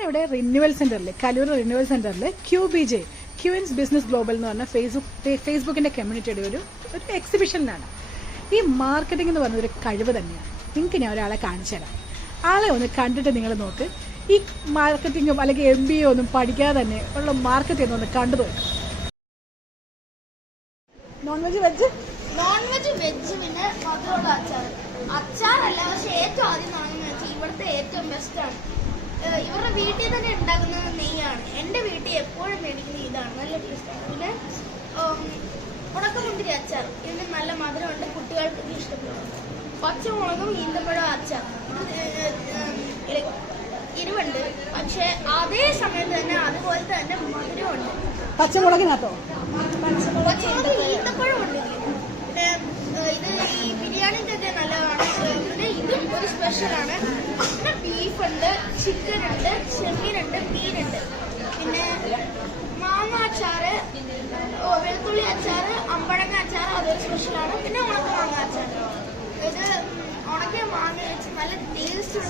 ഞാനിവിടെ റിന്യൂവൽ സെന്ററിൽ കലൂർ റിന്യൂവൽ സെന്ററിൽ Q B J queens business global എന്ന് പറഞ്ഞ ഫേസ്ബുക്ക് ഫേസ്ബുക്കിന്റെ കമ്മ്യൂണിറ്റിയുടെ ഒരു ഒരു എക്സിബിഷനിലാണ് ഈ മാർക്കറ്റിംഗ് എന്ന് പറഞ്ഞ ഒരു കഴിവ് തന്നെയാണ്. നിങ്ങൾക്ക് ഞാൻ ഒരാളെ കാണിച്ചു തരാം. ആളെ ഒന്ന് കണ്ടിട്ട് നിങ്ങൾ നോക്ക്. ഈ മാർക്കറ്റിങ്ങും അല്ലെങ്കിൽ എം ബി എ ഒന്നും പഠിക്കാതെ തന്നെ ഉള്ള മാർക്കറ്റിംഗ് ഒന്ന് കണ്ടു നോക്കും. Non veg veg non veg veg പിന്നെ മധുരമുള്ള അച്ചാർ അച്ചാറല്ല പക്ഷെ ഏറ്റവും ആദ്യം ഇവിടുത്തെ ഏറ്റവും ബെസ്റ്റ് ആണ്. ഏഹ് ഇവരുടെ വീട്ടിൽ തന്നെ ഉണ്ടാക്കുന്നത് നെയ്യാണ്. എന്റെ വീട്ടിൽ എപ്പോഴും മേടിക്കുന്നത് ഇതാണ്. നല്ല ടേസ്റ്റാണ് പിന്നെ ഉണക്കമുന്തിരി അച്ചാർ. ഇതിന് നല്ല മധുരമുണ്ട്. കുട്ടികൾക്ക് ഇഷ്ടപ്പെടും. പച്ചമുളകും ഈന്തപ്പഴം അച്ചാർ. ഇരുവുണ്ട് എരിവുണ്ട്. പക്ഷെ അതേ സമയത്ത് തന്നെ അതുപോലെ തന്നെ മധുരമുണ്ട്. പച്ചമുളകിനകത്തോ? പച്ചമുളക് ഈന്തപ്പഴമുണ്ട്. സ്പെഷ്യലാണ് പിന്നെ ബീഫ് ഉണ്ട് ചിക്കൻ ഉണ്ട് ചെമ്മീനുണ്ട് മീനുണ്ട് പിന്നെ മാങ്ങ അച്ചാറ് വെളുത്തുള്ളി അച്ചാറ് അമ്പഴങ്ങ അച്ചാറ് അതൊരു സ്പെഷ്യലാണ് പിന്നെ ഉണക്ക മാങ്ങ അച്ചാറ്. ഇത് ഉണക്കിയ മാങ്ങ വെച്ച് നല്ല ടേസ്റ്റ്